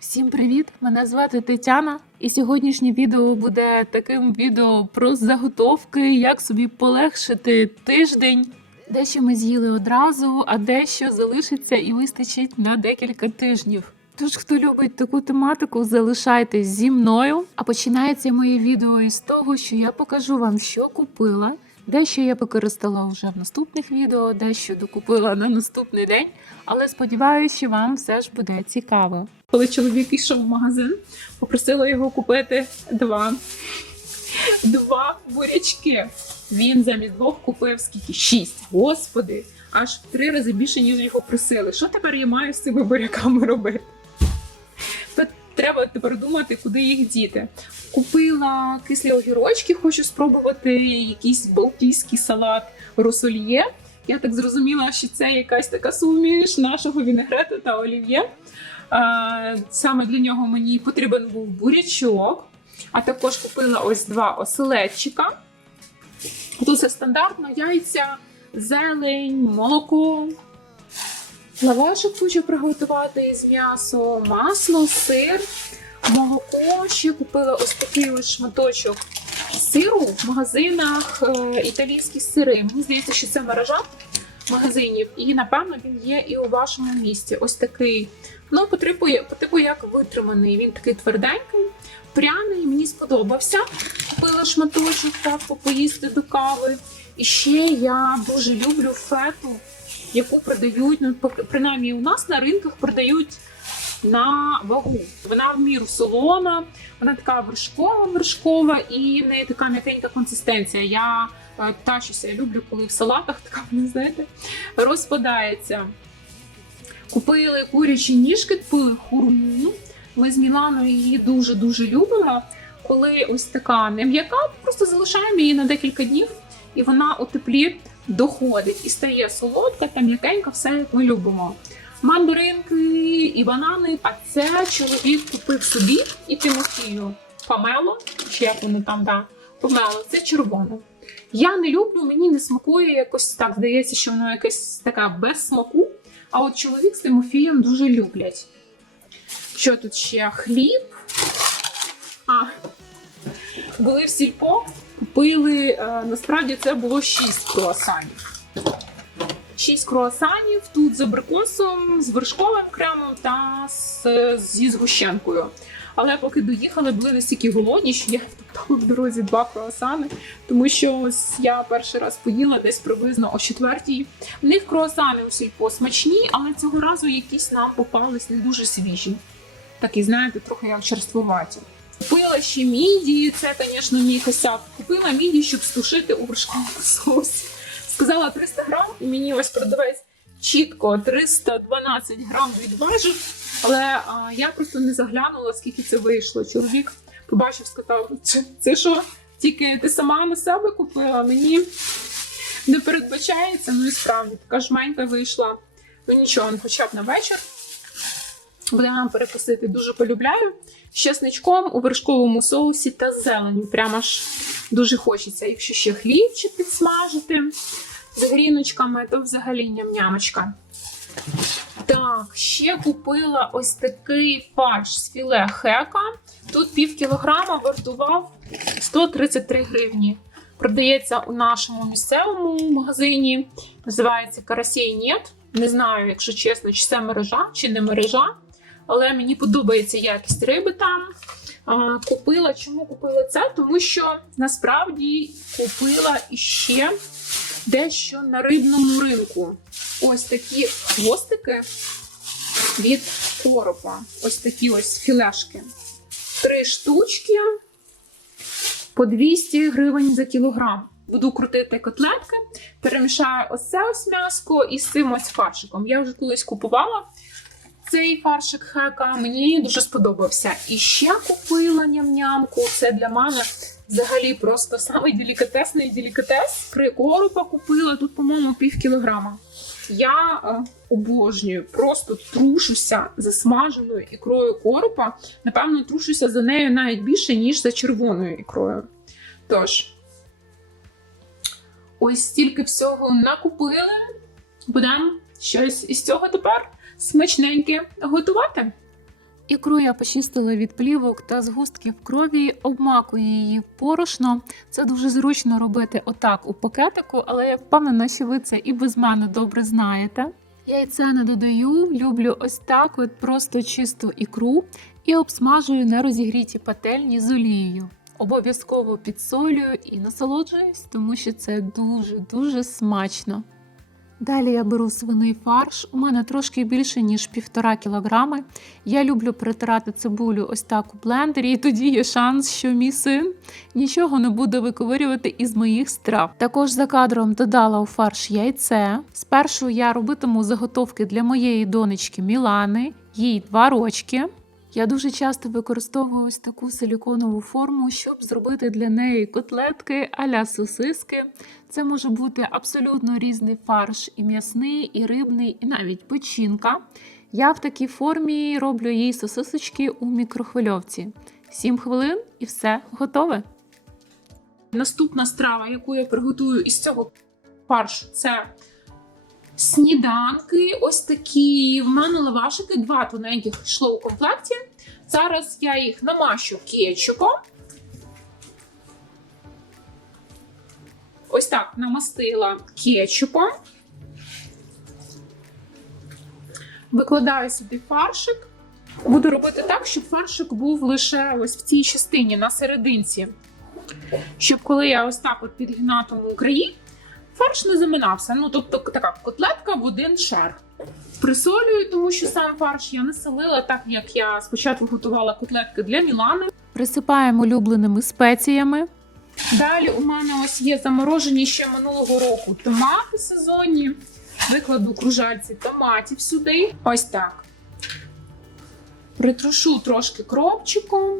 Всім привіт! Мене звати Тетяна, і сьогоднішнє відео буде таким відео про заготовки, як собі полегшити тиждень. Дещо ми з'їли одразу, а дещо залишиться і вистачить на декілька тижнів. Тож, хто любить таку тематику, залишайтесь зі мною. А починається моє відео із того, що я покажу вам, що купила. Дещо я використала вже в наступних відео, дещо докупила на наступний день, але сподіваюся, що вам все ж буде цікаво. Коли чоловік йшов в магазин, попросила його купити два, два бурячки. Він замість двох купив скільки? Шість. Господи, аж в три рази більше, ніж його просили. Що тепер я маю з цими буряками робити? Треба тепер думати, куди їх діти. Купила кислі огірочки, хочу спробувати якийсь балтійський салат росольє. Я так зрозуміла, що це якась така суміш нашого вінегрету та олів'є. Саме для нього мені потрібен був бурячок, а також купила ось два оселедчика. Тут все стандартно: яйця, зелень, молоко. Лавашик хочу приготувати із м'ясом, масло, сир, молоко. Ще купила ось такий ось шматочок сиру в магазинах е, італійські сири. Мені здається, що це мережа магазинів, і напевно він є і у вашому місті. Ось такий. Ну, по типу, типу як витриманий. Він такий тверденький, пряний. Мені сподобався. Купила шматочок так поїсти до кави. І ще я дуже люблю фету, яку продають. Ну, принаймні у нас на ринках продають на вагу. Вона в міру солона, вона така вершкова, вершкова, і в неї така м'якенька консистенція. Я е, тащуся, я люблю, коли в салатах така, ви знаєте, розпадається. Купили курячі ніжки, купили хурму. Ми з Міланою її дуже-дуже любила. Коли ось така не м'яка, просто залишаємо її на декілька днів, і вона у теплі доходить і стає солодка та м'якенька, все як ми любимо. Мандаринки і банани. А це чоловік купив собі і Тимофію помело, чи як воно там да, помело, це червоне. Я не люблю, мені не смакує якось так. Здається, що воно якесь таке без смаку. А от чоловік з Тимофієм дуже люблять. Що тут ще? Хліб. А, були в сільпо, купили. е, насправді це було 6 круасанів. 6 круасанів тут з абрикосом, з вершковим кремом та з, зі згущенкою. Але поки доїхали, були настільки голодні, що я топтала в дорозі два круасани, тому що ось я перший раз поїла десь приблизно о четвертій. В них круасани у сільпо смачні, але цього разу якісь нам попались не дуже свіжі. Такі, знаєте, трохи як черствуваті. Купила ще міді, це, звісно, мій косяк. Купила міді, щоб стушити у вершковому соусі. Сказала 300 грам, і мені ось продавець чітко 312 грам відважив. Але а, я просто не заглянула, скільки це вийшло. Чоловік побачив, сказав: це, це що? Тільки ти сама на себе купила? Мені не передбачається. Ну і справді така жменька вийшла. Ну нічого, ну, хоча б на вечір. Будемо перекусити. Дуже полюбляю. З чесничком у вершковому соусі та зеленю. Прямо ж дуже хочеться. Якщо ще хлібчик підсмажити з гріночками, то взагалі ням-нямочка. Так, ще купила ось такий фарш з філе хека. Тут пів кілограма вартував 133 гривні. Продається у нашому місцевому магазині. Називається Карасей Нет. Не знаю, якщо чесно, чи це мережа, чи не мережа. Але мені подобається якість риби там. Купила. Чому купила це? Тому що насправді купила іще дещо на рибному ринку. Ось такі хвостики від коропа. Ось такі ось філешки. Три штучки по 200 гривень за кілограм. Буду крутити котлетки, перемішаю ось це ось м'яско із цим ось фаршиком. Я вже колись купувала цей фаршик хека, мені дуже сподобався. І ще купила ням-нямку. Це для мене взагалі просто самий делікатесний делікатес. При коропа купила тут, по-моєму, пів кілограма. Я е, обожнюю, просто трушуся за смаженою ікрою коропа. Напевно, трушуся за нею навіть більше, ніж за червоною ікрою. Тож, ось стільки всього накупили. Будемо щось із цього тепер смачненьке готувати. Ікру я почистила від плівок та згустків крові, обмакую її порошно. Це дуже зручно робити отак у пакетику, але я впевнена, що ви це і без мене добре знаєте. Яйця не додаю, люблю ось так, от просто чисту ікру і обсмажую на розігріті пательні з олією. Обов'язково підсолюю і насолоджуюсь, тому що це дуже-дуже смачно. Далі я беру свиний фарш. У мене трошки більше, ніж півтора кілограми. Я люблю перетирати цибулю ось так у блендері, і тоді є шанс, що мій син нічого не буде виковирювати із моїх страв. Також за кадром додала у фарш яйце. Спершу я робитиму заготовки для моєї донечки Мілани, їй два рочки. Я дуже часто використовую ось таку силіконову форму, щоб зробити для неї котлетки а-ля сосиски. Це може бути абсолютно різний фарш, і м'ясний, і рибний, і навіть печінка. Я в такій формі роблю їй сосисочки у мікрохвильовці. 7 хвилин і все готове. Наступна страва, яку я приготую із цього фаршу, це сніданки. Ось такі. В мене лавашики, два тоненьких йшло у комплекті. Зараз я їх намащу кетчупом. Ось так намастила кетчупом. Викладаю сюди фаршик. Буду робити так, щоб фаршик був лише ось в цій частині на серединці. Щоб коли я ось так от підгинатиму краї, фарш не заминався. Ну, тобто, така котлетка в один шар. Присолюю, тому що сам фарш я не солила, так як я спочатку готувала котлетки для Мілани. Присипаємо улюбленими спеціями. Далі у мене ось є заморожені ще минулого року томати сезонні. Викладу кружальці томатів сюди. Ось так. Притрушу трошки кропчиком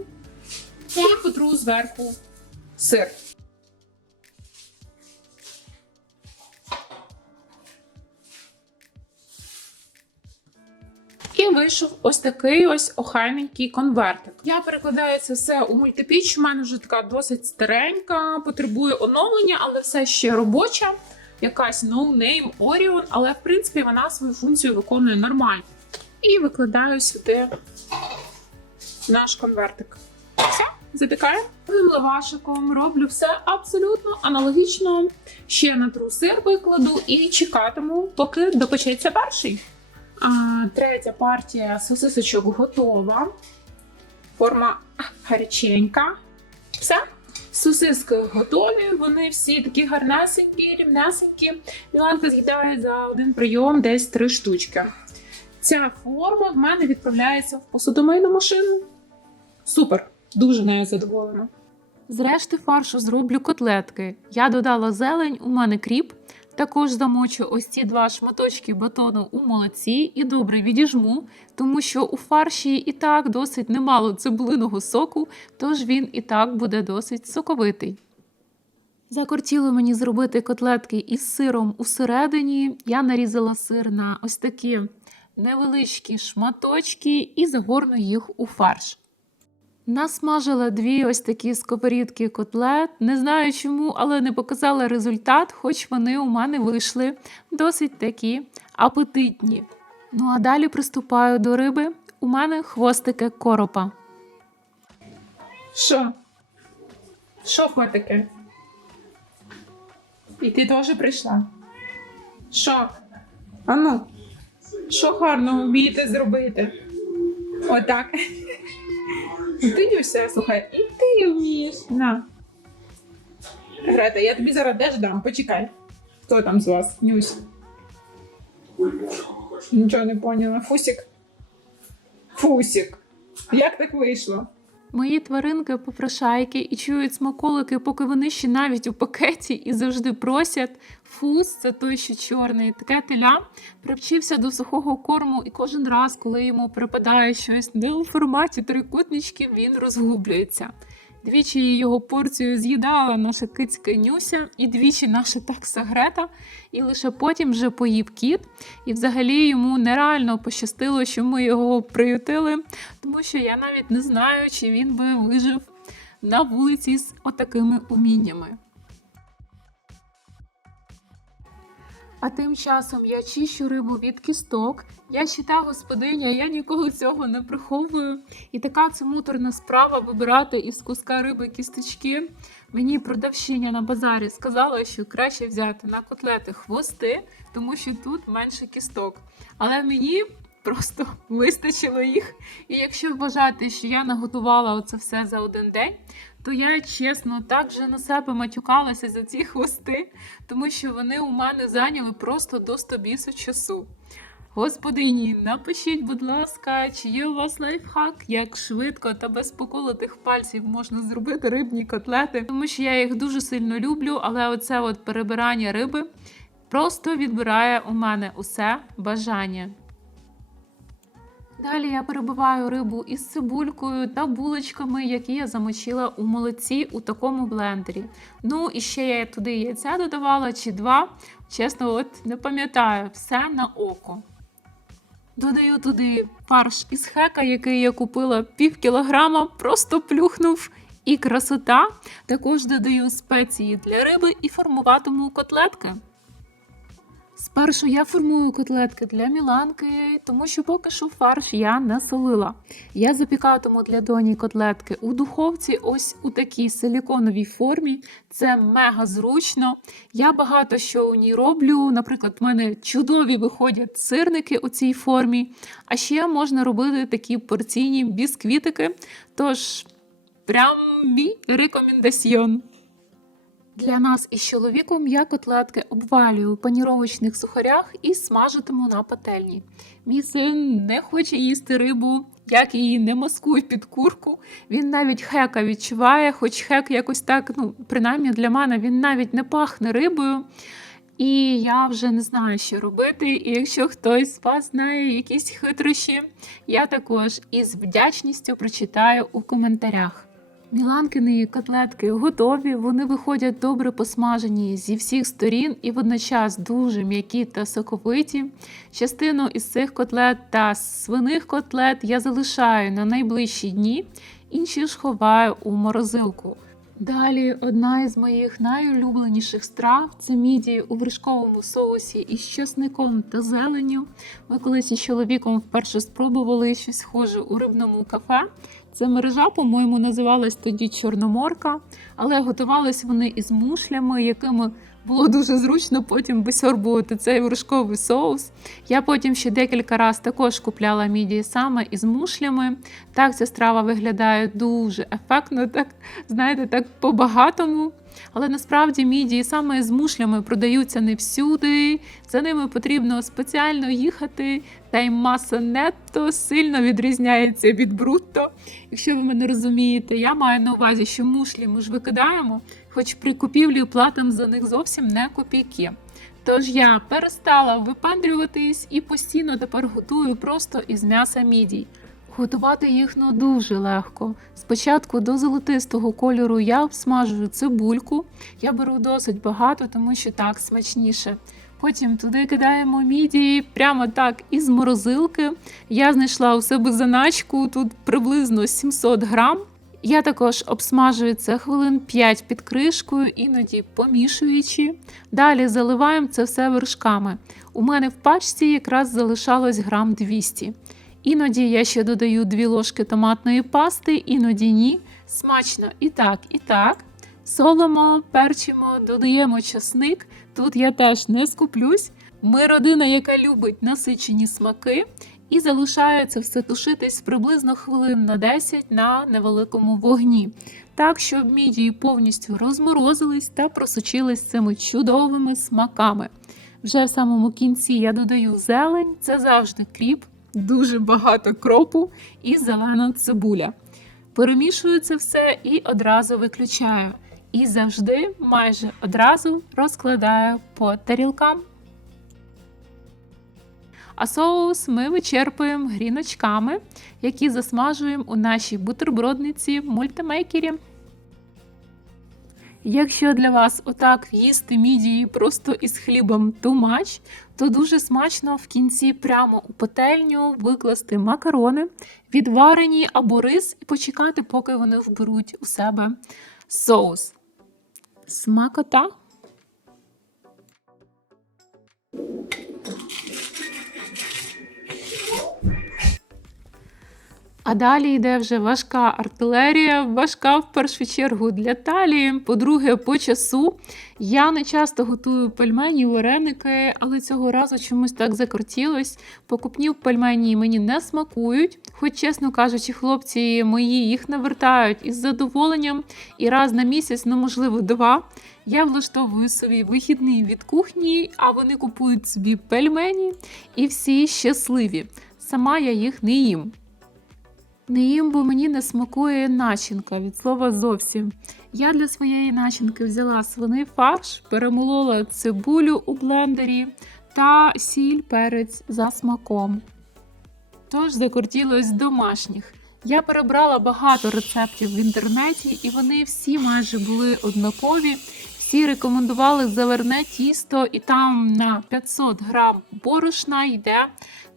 і потру зверху сир. Вийшов ось такий ось охайненький конвертик. Я перекладаю це все у мультипіч. У мене вже така досить старенька, потребує оновлення, але все ще робоча. Якась no name Orion, але в принципі вона свою функцію виконує нормально. І викладаю сюди наш конвертик. Все, запікаю. Цим лавашиком роблю все абсолютно аналогічно. Ще натру сир викладу і чекатиму, поки допечеться перший. А, Третя партія сосисочок готова. Форма гаряченька. Все. Сосиски готові, вони всі такі гарнесенькі, рівнесенькі. Міланка з'їдає за один прийом десь три штучки. Ця форма в мене відправляється в посудомийну машину. Супер, дуже нею задоволена. З решти фаршу зроблю котлетки. Я додала зелень, у мене кріп. Також замочу ось ці два шматочки батону у молоці і добре відіжму, тому що у фарші і так досить немало цибулиного соку, тож він і так буде досить соковитий. Закортіло мені зробити котлетки із сиром усередині. Я нарізала сир на ось такі невеличкі шматочки і загорну їх у фарш. Насмажила дві ось такі сковорідки котлет. Не знаю чому, але не показала результат, хоч вони у мене вийшли досить такі апетитні. Ну а далі приступаю до риби. У мене хвостики коропа. Що? Що котики? І ти теж прийшла? Що? Ану, що гарно вмієте зробити? Отак. Ти Нюся, слухай, і ти вмієш. На. Грета, я тобі зараз теж дам, почекай. Хто там з вас? Нюсь. Нічого не поняла. Фусік. Фусік. Як так вийшло? Мої тваринки попрошайки і чують смаколики, поки вони ще навіть у пакеті і завжди просять. Фус, це той, що чорний. Таке теля привчився до сухого корму, і кожен раз, коли йому припадає щось не у форматі трикутнички, він розгублюється. Двічі його порцію з'їдала наша кицька Нюся, і двічі наша такса Грета, і лише потім вже поїв кіт. І взагалі йому нереально пощастило, що ми його приютили, тому що я навіть не знаю, чи він би вижив на вулиці з отакими уміннями. А тим часом я чищу рибу від кісток. Я щита господиня, я ніколи цього не приховую. І така це муторна справа вибирати із куска риби кісточки. Мені продавщиня на базарі сказала, що краще взяти на котлети хвости, тому що тут менше кісток. Але мені просто вистачило їх. І якщо вважати, що я наготувала оце все за один день, то я чесно так же на себе матюкалася за ці хвости, тому що вони у мене зайняли просто до 100 бісу часу. Господині, напишіть, будь ласка, чи є у вас лайфхак, як швидко та без поколотих пальців можна зробити рибні котлети, тому що я їх дуже сильно люблю, але оце от перебирання риби просто відбирає у мене усе бажання. Далі я перебиваю рибу із цибулькою та булочками, які я замочила у молоці у такому блендері. Ну і ще я туди яйця додавала чи два. Чесно, от не пам'ятаю, все на око. Додаю туди фарш із хека, який я купила пів кілограма, просто плюхнув. І красота. Також додаю спеції для риби і формуватиму котлетки. Спершу я формую котлетки для міланки, тому що поки що фарш я не солила. Я запікатиму для доні котлетки у духовці, ось у такій силіконовій формі. Це мега зручно. Я багато що у ній роблю. Наприклад, в мене чудові виходять сирники у цій формі. А ще можна робити такі порційні бісквітики. Тож, прям мій рекомендаціон. Для нас із чоловіком я котлетки обвалюю у паніровочних сухарях і смажитиму на пательні. Мій син не хоче їсти рибу, як її не маскую під курку. Він навіть хека відчуває, хоч хек якось так, ну, принаймні для мене, він навіть не пахне рибою. І я вже не знаю, що робити. І якщо хтось з вас знає якісь хитрощі, я також із вдячністю прочитаю у коментарях. Міланкини котлетки готові, вони виходять добре посмажені зі всіх сторін і водночас дуже м'які та соковиті. Частину із цих котлет та свиних котлет я залишаю на найближчі дні, інші ж ховаю у морозилку. Далі одна із моїх найулюбленіших страв це мідії у вершковому соусі із чесником та зеленню. Ми колись із чоловіком вперше спробували щось схоже у рибному кафе. Це мережа, по-моєму, називалась тоді Чорноморка, але готувалися вони із мушлями, якими було дуже зручно потім висьорбувати цей вершковий соус. Я потім ще декілька разів також купляла мідії саме із мушлями. Так ця страва виглядає дуже ефектно, так знаєте, так по-багатому. Але насправді мідії саме з мушлями продаються не всюди. За ними потрібно спеціально їхати, та й маса нетто сильно відрізняється від брутто. Якщо ви мене розумієте, я маю на увазі, що мушлі ми ж викидаємо, хоч при купівлі платимо за них зовсім не копійки. Тож я перестала випендрюватись і постійно тепер готую просто із м'яса мідій. Готувати їх ну дуже легко. Спочатку до золотистого кольору я обсмажую цибульку. Я беру досить багато, тому що так смачніше. Потім туди кидаємо мідії прямо так із морозилки. Я знайшла у себе заначку тут приблизно 700 грам. Я також обсмажую це хвилин 5 під кришкою, іноді помішуючи. Далі заливаємо це все вершками. У мене в пачці якраз залишалось грам 200. Іноді я ще додаю 2 ложки томатної пасти, іноді ні. Смачно і так, і так. Солимо, перчимо, додаємо часник. Тут я теж не скуплюсь. Ми родина, яка любить насичені смаки, і залишаю це все тушитись приблизно хвилин на 10 на невеликому вогні. Так, щоб мідії повністю розморозились та просочились цими чудовими смаками. Вже в самому кінці я додаю зелень, це завжди кріп, дуже багато кропу і зелена цибуля. Перемішую це все і одразу виключаю. І завжди, майже одразу розкладаю по тарілкам. А соус ми вичерпуємо гріночками, які засмажуємо у нашій бутербродниці мультимейкері. Якщо для вас отак їсти мідії просто із хлібом much, то дуже смачно в кінці прямо у пательню викласти макарони, відварені або рис, і почекати, поки вони вберуть у себе соус. Смакота. А далі йде вже важка артилерія, важка в першу чергу для талії. По-друге, по часу. Я не часто готую пельмені, вареники, але цього разу чомусь так закрутілось. Покупні пельмені мені не смакують. Хоч, чесно кажучи, хлопці мої їх навертають із задоволенням і раз на місяць, ну можливо, два. Я влаштовую собі вихідний від кухні, а вони купують собі пельмені і всі щасливі. Сама я їх не їм. Не їм, бо мені не смакує начинка від слова зовсім. Я для своєї начинки взяла свиний фарш, перемолола цибулю у блендері та сіль перець за смаком. Тож закортілось домашніх. Я перебрала багато рецептів в інтернеті, і вони всі майже були однакові. Всі рекомендували заверне тісто, і там на 500 грам борошна йде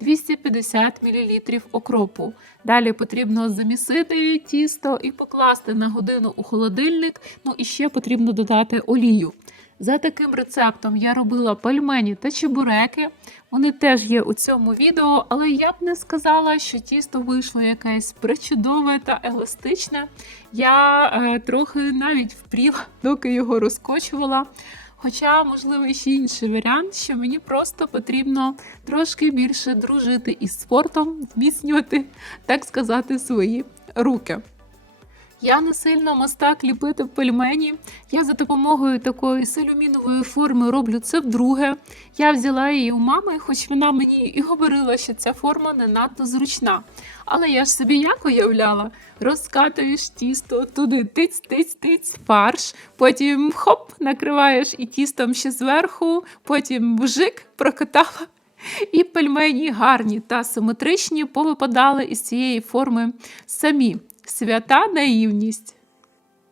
250 мл окропу. Далі потрібно замісити тісто і покласти на годину у холодильник. Ну і ще потрібно додати олію. За таким рецептом я робила пельмені та чебуреки. Вони теж є у цьому відео, але я б не сказала, що тісто вийшло якесь причудове та еластичне. Я е, трохи навіть впріла, доки його розкочувала. Хоча, можливо, ще інший варіант, що мені просто потрібно трошки більше дружити із спортом, зміцнювати, так сказати, свої руки. Я не сильно мастак ліпити пельмені. Я за допомогою такої селюмінової форми роблю це вдруге. Я взяла її у мами, хоч вона мені і говорила, що ця форма не надто зручна. Але я ж собі як уявляла, розкатуєш тісто, туди тиць, тиць, тиць, фарш, потім хоп, накриваєш і тістом ще зверху, потім вжик прокатала. І пельмені гарні та симетричні повипадали із цієї форми самі. Свята наївність.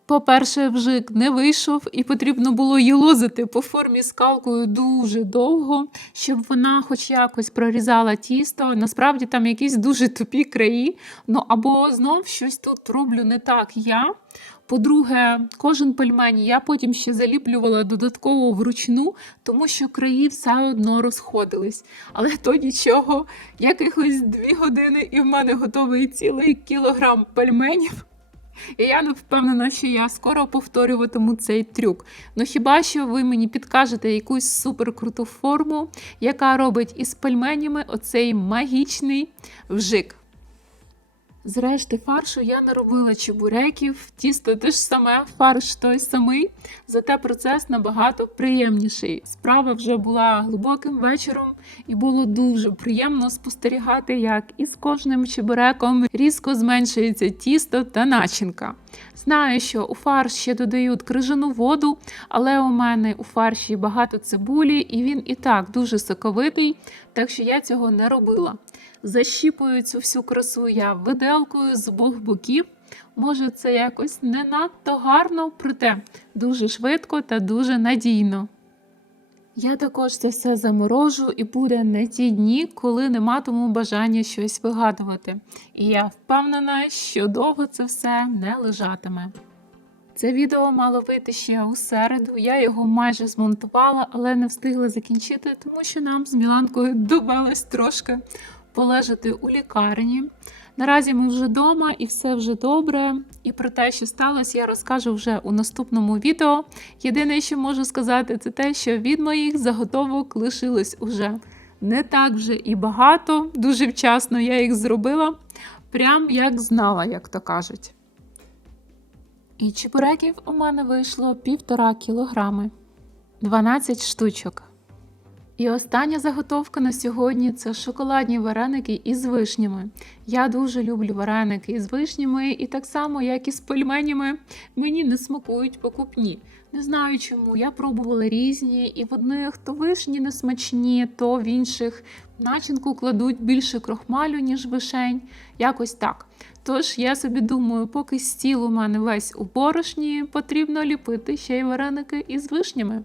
По-перше, вжик не вийшов, і потрібно було її лозити по формі скалкою дуже довго, щоб вона хоч якось прорізала тісто. Насправді там якісь дуже тупі краї. Ну або знов щось тут роблю не так я. По-друге, кожен пельмень я потім ще заліплювала додатково вручну, тому що краї все одно розходились. Але то нічого, якихось дві години, і в мене готовий цілий кілограм пельменів. І я не впевнена, що я скоро повторюватиму цей трюк. Ну хіба що ви мені підкажете якусь суперкруту форму, яка робить із пельменями оцей магічний вжик. З решти фаршу я не робила чебуреків, тісто те ж саме, фарш той самий, зате процес набагато приємніший. Справа вже була глибоким вечором, і було дуже приємно спостерігати, як із кожним чебуреком різко зменшується тісто та начинка. Знаю, що у фарш ще додають крижану воду, але у мене у фарші багато цибулі, і він і так дуже соковитий, так що я цього не робила. Защіпую цю всю красу я виделкою з обох боків. Може, це якось не надто гарно, проте дуже швидко та дуже надійно. Я також це все заморожу і буде не ті дні, коли не матиму бажання щось вигадувати. І я впевнена, що довго це все не лежатиме. Це відео мало вийти ще у середу. Я його майже змонтувала, але не встигла закінчити, тому що нам з Міланкою добилось трошки полежати у лікарні. Наразі ми вже вдома і все вже добре. І про те, що сталося, я розкажу вже у наступному відео. Єдине, що можу сказати, це те, що від моїх заготовок лишилось уже не так вже і багато. Дуже вчасно я їх зробила, прям як знала, як то кажуть. І чебуреків у мене вийшло півтора кілограми, 12 штучок. І остання заготовка на сьогодні це шоколадні вареники із вишнями. Я дуже люблю вареники із вишнями, і так само, як і з пельменями, мені не смакують покупні. Не знаю чому. Я пробувала різні, і в одних то вишні не смачні, то в інших начинку кладуть більше крохмалю, ніж вишень. Якось так. Тож я собі думаю, поки стіл у мене весь у борошні, потрібно ліпити ще й вареники із вишнями.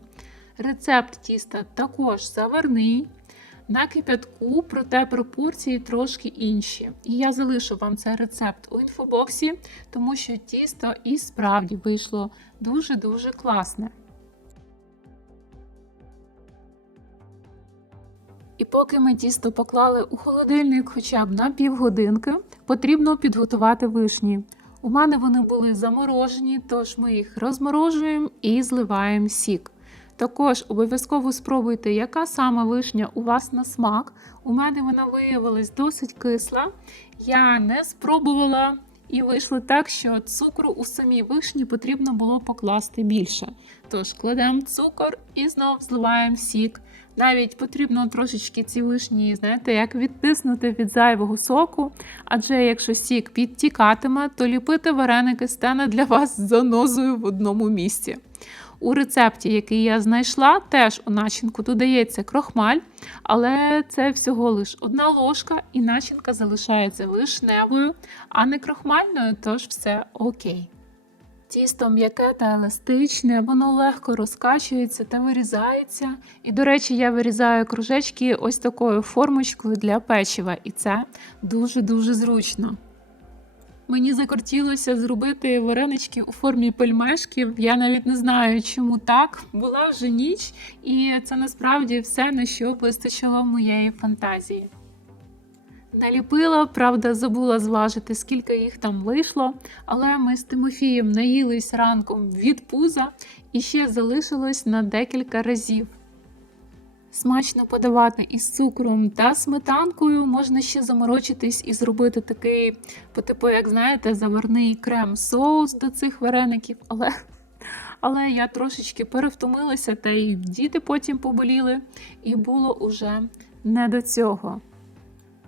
Рецепт тіста також заварний. На кипятку, проте пропорції трошки інші. І я залишу вам цей рецепт у інфобоксі, тому що тісто і справді вийшло дуже-дуже класне. І поки ми тісто поклали у холодильник хоча б на півгодинки, потрібно підготувати вишні. У мене вони були заморожені, тож ми їх розморожуємо і зливаємо сік. Також обов'язково спробуйте, яка саме вишня у вас на смак. У мене вона виявилась досить кисла. Я не спробувала і вийшло так, що цукру у самій вишні потрібно було покласти більше. Тож кладемо цукор і знов зливаємо сік. Навіть потрібно трошечки ці вишні, знаєте, як відтиснути від зайвого соку. Адже якщо сік підтікатиме, то ліпити вареники стане для вас занозою в одному місці. У рецепті, який я знайшла, теж у начинку додається крохмаль, але це всього лиш одна ложка, і начинка залишається вишневою, а не крохмальною, тож все окей. Тісто м'яке та еластичне, воно легко розкачується та вирізається. І, до речі, я вирізаю кружечки ось такою формочкою для печива, і це дуже-дуже зручно. Мені закортілося зробити варенички у формі пельмешків. Я навіть не знаю, чому так. Була вже ніч, і це насправді все, на що вистачило моєї фантазії. Наліпила, правда, забула зважити, скільки їх там вийшло, але ми з Тимофієм наїлись ранком від пуза і ще залишилось на декілька разів. Смачно подавати із цукром та сметанкою, можна ще заморочитись і зробити такий, по типу, як знаєте, заварний крем-соус до цих вареників. Але, але я трошечки перевтомилася, та й діти потім поболіли, і було уже не до цього.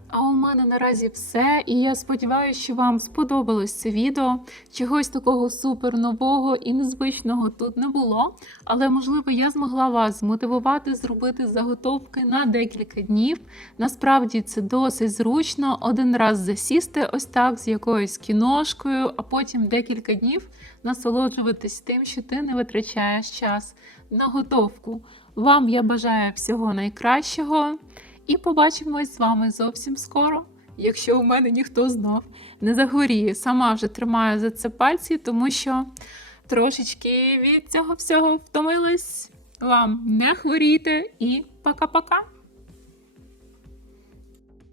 А у мене наразі все, і я сподіваюся, що вам сподобалось це відео. Чогось такого супер нового і незвичного тут не було. Але, можливо, я змогла вас змотивувати зробити заготовки на декілька днів. Насправді це досить зручно. Один раз засісти ось так з якоюсь кіношкою, а потім декілька днів насолоджуватись тим, що ти не витрачаєш час на готовку. Вам я бажаю всього найкращого. І побачимось з вами зовсім скоро, якщо у мене ніхто знов не захворіє. Сама вже тримаю за це пальці, тому що трошечки від цього всього втомилась. Вам не хворійте і пока-пока!